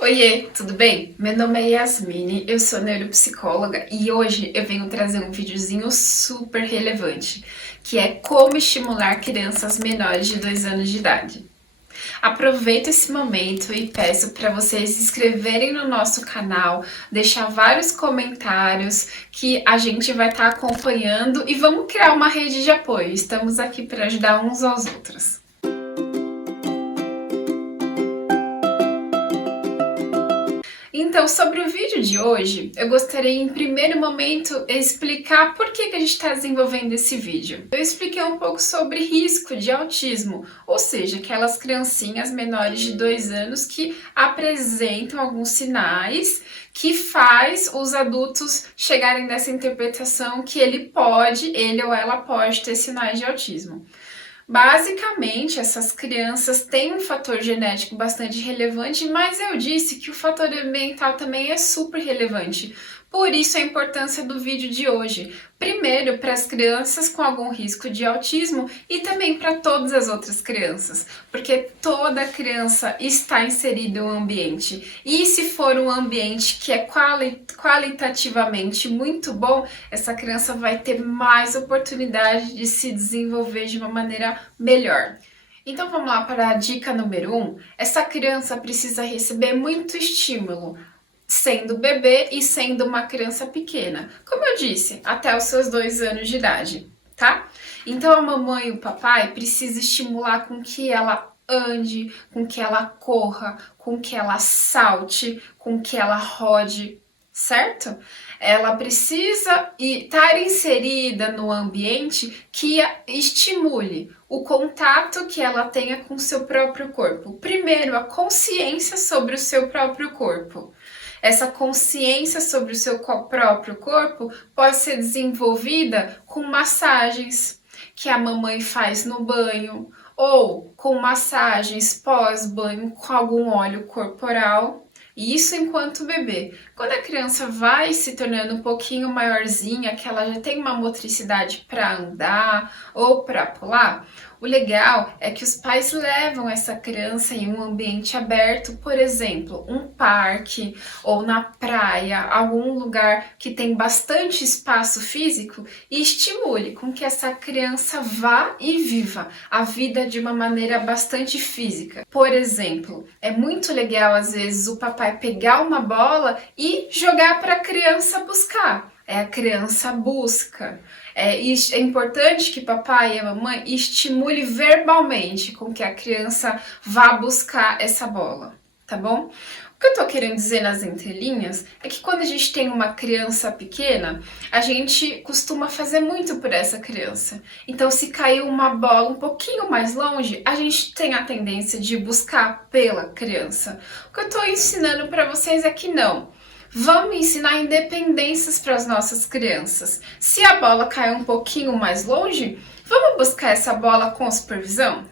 Oiê, tudo bem? Meu nome é Yasmine, eu sou neuropsicóloga e hoje eu venho trazer um videozinho super relevante, que é como estimular crianças menores de 2 anos de idade. Aproveito esse momento e peço para vocês se inscreverem no nosso canal, deixar vários comentários que a gente vai estar acompanhando e vamos criar uma rede de apoio. Estamos aqui para ajudar uns aos outros. Então, sobre o vídeo de hoje, eu gostaria em primeiro momento explicar por que a gente está desenvolvendo esse vídeo. Eu expliquei um pouco sobre risco de autismo, ou seja, aquelas criancinhas menores de 2 anos que apresentam alguns sinais que faz os adultos chegarem nessa interpretação que ele ou ela pode ter sinais de autismo. Basicamente, essas crianças têm um fator genético bastante relevante, mas eu disse que o fator ambiental também é super relevante. Por isso a importância do vídeo de hoje. Primeiro, para as crianças com algum risco de autismo e também para todas as outras crianças, porque toda criança está inserida em um ambiente. E se for um ambiente que é qualitativamente muito bom, essa criança vai ter mais oportunidade de se desenvolver de uma maneira melhor. Então vamos lá para a dica número 1. Essa criança precisa receber muito estímulo, sendo bebê e sendo uma criança pequena. Como eu disse, até os seus 2 anos de idade, tá? Então a mamãe e o papai precisam estimular com que ela ande, com que ela corra, com que ela salte, com que ela rode, certo? Ela precisa estar inserida no ambiente que a estimule o contato que ela tenha com o seu próprio corpo. Primeiro, a consciência sobre o seu próprio corpo. Essa consciência sobre o seu próprio corpo pode ser desenvolvida com massagens que a mamãe faz no banho ou com massagens pós-banho com algum óleo corporal. E isso enquanto bebê. Quando a criança vai se tornando um pouquinho maiorzinha, que ela já tem uma motricidade para andar ou para pular, o legal é que os pais levam essa criança em um ambiente aberto, por exemplo, um parque ou na praia, algum lugar que tem bastante espaço físico e estimule com que essa criança vá e viva a vida de uma maneira bastante física. Por exemplo, é muito legal às vezes o papai pegar uma bola e jogar para a criança buscar. A criança busca. É importante que papai e a mamãe estimule verbalmente com que a criança vá buscar essa bola, tá bom? O que eu tô querendo dizer nas entrelinhas é que quando a gente tem uma criança pequena, a gente costuma fazer muito por essa criança. Então, se caiu uma bola um pouquinho mais longe, a gente tem a tendência de buscar pela criança. O que eu tô ensinando para vocês é que não. Vamos ensinar independências para as nossas crianças. Se a bola cai um pouquinho mais longe, vamos buscar essa bola com supervisão?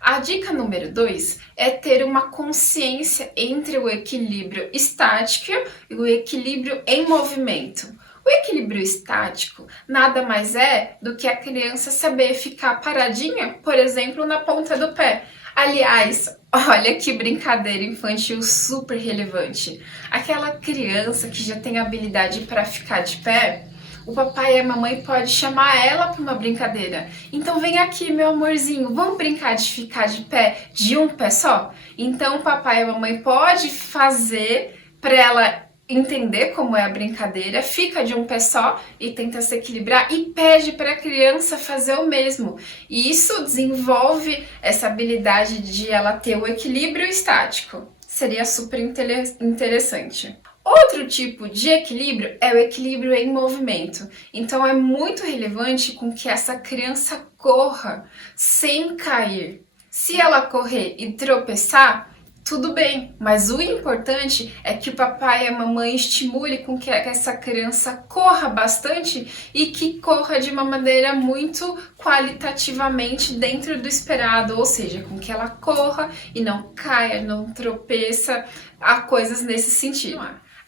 A dica número 2 é ter uma consciência entre o equilíbrio estático e o equilíbrio em movimento. O equilíbrio estático nada mais é do que a criança saber ficar paradinha, por exemplo, na ponta do pé. Aliás, olha que brincadeira infantil super relevante. Aquela criança que já tem habilidade para ficar de pé, o papai e a mamãe podem chamar ela para uma brincadeira. Então vem aqui, meu amorzinho, vamos brincar de ficar de pé de um pé só? Então o papai e a mamãe podem fazer para ela entender como é a brincadeira, fica de um pé só e tenta se equilibrar e pede para a criança fazer o mesmo. E isso desenvolve essa habilidade de ela ter o equilíbrio estático. Seria super interessante. Outro tipo de equilíbrio é o equilíbrio em movimento. Então é muito relevante com que essa criança corra sem cair. Se ela correr e tropeçar, tudo bem, mas o importante é que o papai e a mamãe estimule com que essa criança corra bastante e que corra de uma maneira muito qualitativamente dentro do esperado, ou seja, com que ela corra e não caia, não tropeça, há coisas nesse sentido.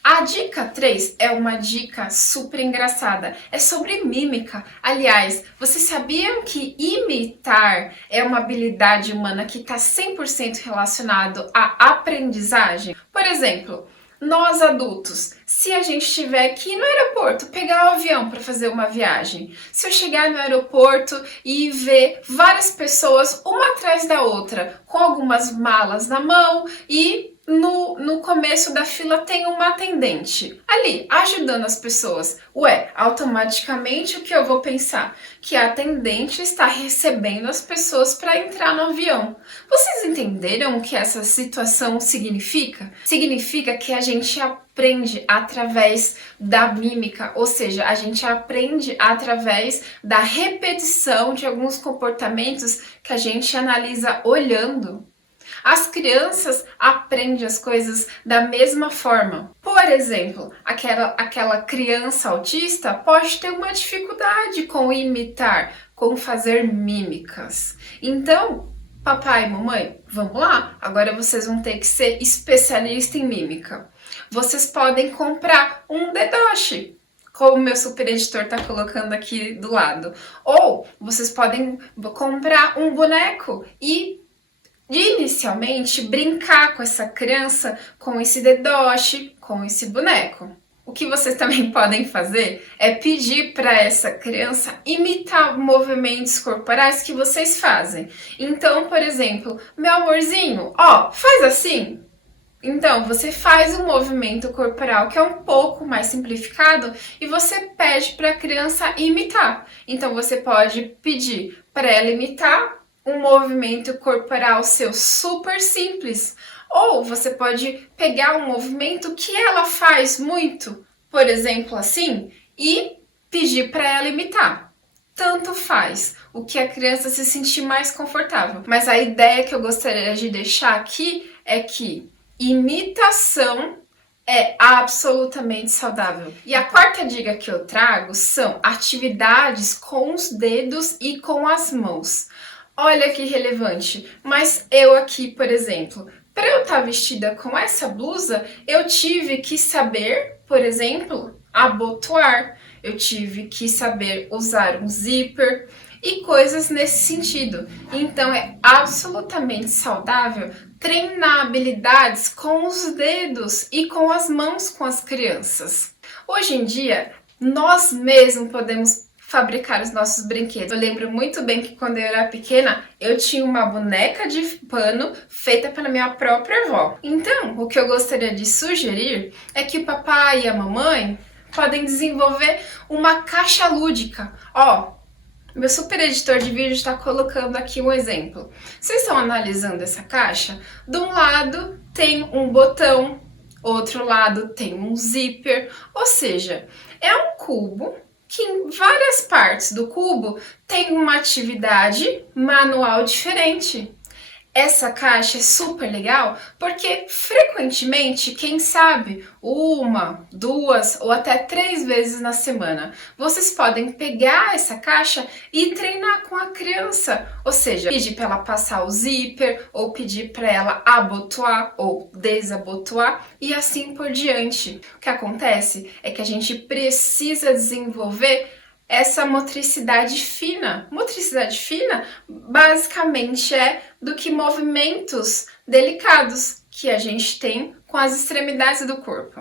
A dica 3 é uma dica super engraçada. É sobre mímica. Aliás, vocês sabiam que imitar é uma habilidade humana que está 100% relacionado à aprendizagem? Por exemplo, nós adultos, se a gente tiver que ir no aeroporto, pegar o avião para fazer uma viagem, se eu chegar no aeroporto e ver várias pessoas uma atrás da outra, com algumas malas na mão e no começo da fila tem uma atendente ali ajudando as pessoas. Ué, automaticamente o que eu vou pensar? Que a atendente está recebendo as pessoas para entrar no avião. Vocês entenderam o que essa situação significa? Significa que a gente aprende através da mímica, ou seja, a gente aprende através da repetição de alguns comportamentos que a gente analisa olhando. As crianças aprendem as coisas da mesma forma. Por exemplo, aquela criança autista pode ter uma dificuldade com imitar, com fazer mímicas. Então, papai e mamãe, vamos lá, agora vocês vão ter que ser especialistas em mímica. Vocês podem comprar um dedoche, como o meu super editor está colocando aqui do lado. Ou vocês podem comprar um boneco e inicialmente brincar com essa criança, com esse dedoche, com esse boneco. O que vocês também podem fazer é pedir para essa criança imitar movimentos corporais que vocês fazem. Então, por exemplo, meu amorzinho, ó, faz assim. Então, você faz um movimento corporal que é um pouco mais simplificado e você pede para a criança imitar. Então, você pode pedir para ela imitar um movimento corporal seu super simples. Ou você pode pegar um movimento que ela faz muito, por exemplo, assim, e pedir para ela imitar. Tanto faz, o que a criança se sentir mais confortável. Mas a ideia que eu gostaria de deixar aqui é que imitação é absolutamente saudável. E a quarta dica que eu trago são atividades com os dedos e com as mãos. Olha que relevante, mas eu aqui, por exemplo, para eu estar vestida com essa blusa, eu tive que saber, por exemplo, abotoar, eu tive que saber usar um zíper e coisas nesse sentido. Então é absolutamente saudável treinar habilidades com os dedos e com as mãos com as crianças. Hoje em dia, nós mesmos podemos fabricar os nossos brinquedos. Eu lembro muito bem que quando eu era pequena, eu tinha uma boneca de pano feita pela minha própria avó. Então, o que eu gostaria de sugerir é que o papai e a mamãe podem desenvolver uma caixa lúdica. Ó, meu super editor de vídeo está colocando aqui um exemplo. Vocês estão analisando essa caixa? De um lado tem um botão, outro lado tem um zíper, ou seja, é um cubo que em várias partes do cubo tem uma atividade manual diferente. Essa caixa é super legal porque frequentemente, quem sabe, uma, duas ou até 3 vezes na semana, vocês podem pegar essa caixa e treinar com a criança. Ou seja, pedir para ela passar o zíper ou pedir para ela abotoar ou desabotoar e assim por diante. O que acontece é que a gente precisa desenvolver essa motricidade fina. Motricidade fina basicamente é do que movimentos delicados que a gente tem com as extremidades do corpo,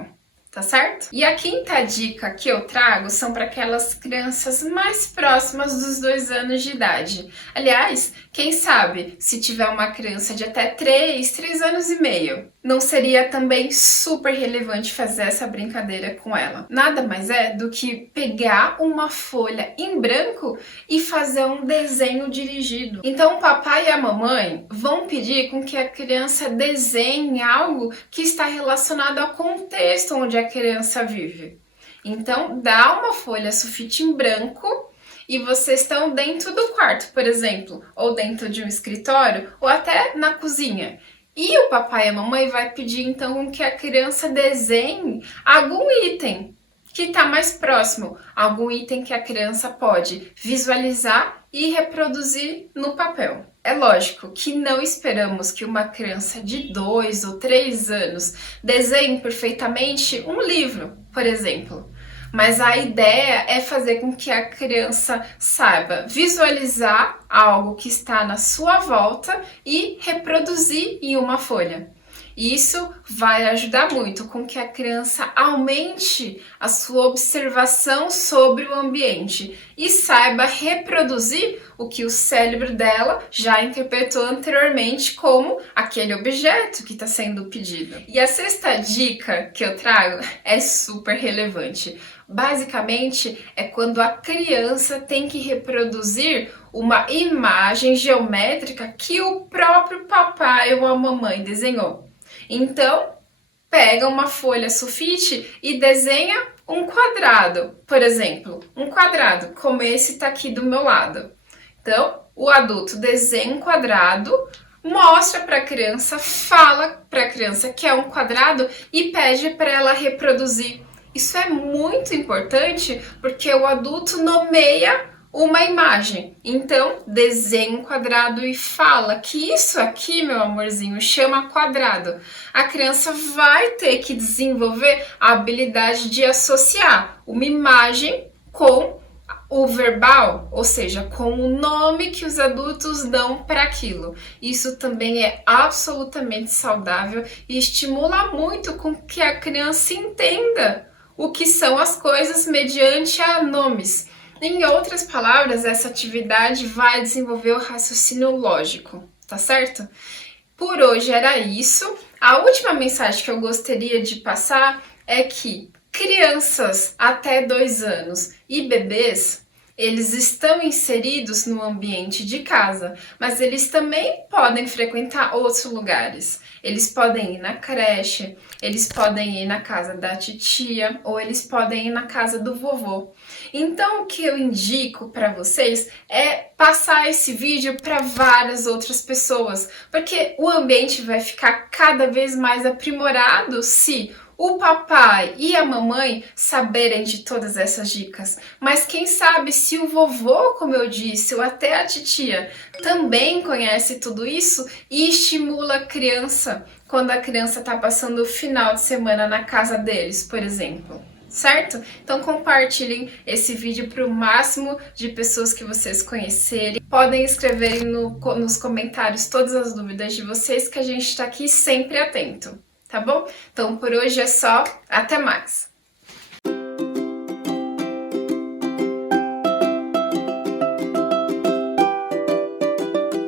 tá certo? E a quinta dica que eu trago são para aquelas crianças mais próximas dos 2 anos de idade. Aliás, quem sabe se tiver uma criança de até 3 anos e meio, não seria também super relevante fazer essa brincadeira com ela. Nada mais é do que pegar uma folha em branco e fazer um desenho dirigido. Então o papai e a mamãe vão pedir com que a criança desenhe algo que está relacionado ao contexto onde a criança vive. Então dá uma folha sulfite em branco e vocês estão dentro do quarto, por exemplo, ou dentro de um escritório, ou até na cozinha. E o papai e a mamãe vai pedir então que a criança desenhe algum item que está mais próximo, algum item que a criança pode visualizar e reproduzir no papel. É lógico que não esperamos que uma criança de 2 ou 3 anos desenhe perfeitamente um livro, por exemplo. Mas a ideia é fazer com que a criança saiba visualizar algo que está na sua volta e reproduzir em uma folha. Isso vai ajudar muito com que a criança aumente a sua observação sobre o ambiente e saiba reproduzir o que o cérebro dela já interpretou anteriormente como aquele objeto que está sendo pedido. E a sexta dica que eu trago é super relevante. Basicamente, é quando a criança tem que reproduzir uma imagem geométrica que o próprio papai ou a mamãe desenhou. Então, pega uma folha sulfite e desenha um quadrado, por exemplo, um quadrado como esse está aqui do meu lado. Então, o adulto desenha um quadrado, mostra para a criança, fala para a criança que é um quadrado e pede para ela reproduzir. Isso é muito importante porque o adulto nomeia uma imagem. Então, desenha um quadrado e fala que isso aqui, meu amorzinho, chama quadrado. A criança vai ter que desenvolver a habilidade de associar uma imagem com o verbal, ou seja, com o nome que os adultos dão para aquilo. Isso também é absolutamente saudável e estimula muito com que a criança entenda o que são as coisas mediante a nomes. Em outras palavras, essa atividade vai desenvolver o raciocínio lógico, tá certo? Por hoje era isso. A última mensagem que eu gostaria de passar é que crianças até 2 anos e bebês, eles estão inseridos no ambiente de casa, mas eles também podem frequentar outros lugares. Eles podem ir na creche, eles podem ir na casa da titia ou eles podem ir na casa do vovô. Então, o que eu indico para vocês é passar esse vídeo para várias outras pessoas, porque o ambiente vai ficar cada vez mais aprimorado se o papai e a mamãe saberem de todas essas dicas. Mas quem sabe se o vovô, como eu disse, ou até a titia também conhece tudo isso e estimula a criança quando a criança está passando o final de semana na casa deles, por exemplo. Certo? Então compartilhem esse vídeo para o máximo de pessoas que vocês conhecerem. Podem escrever nos comentários todas as dúvidas de vocês que a gente está aqui sempre atento. Tá bom? Então por hoje é só, até mais!